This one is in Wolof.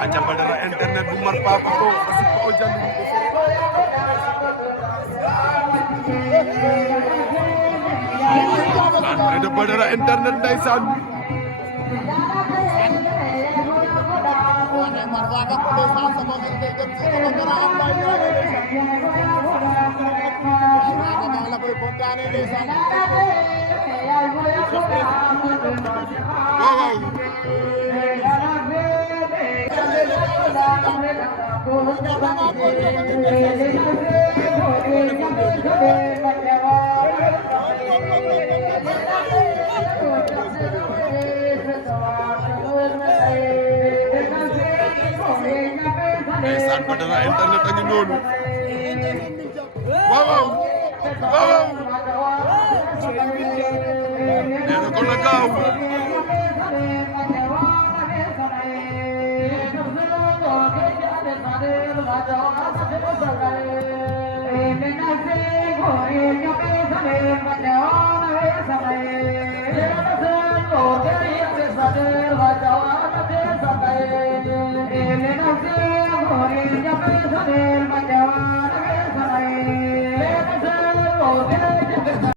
Aja Badara internet bu marpapa ko kasi pa o dyan ko. Ada Badara internet ndeysaan. Wow. Ndeysaan Badara internet a ngi noonu waaw nee na ko na gaaw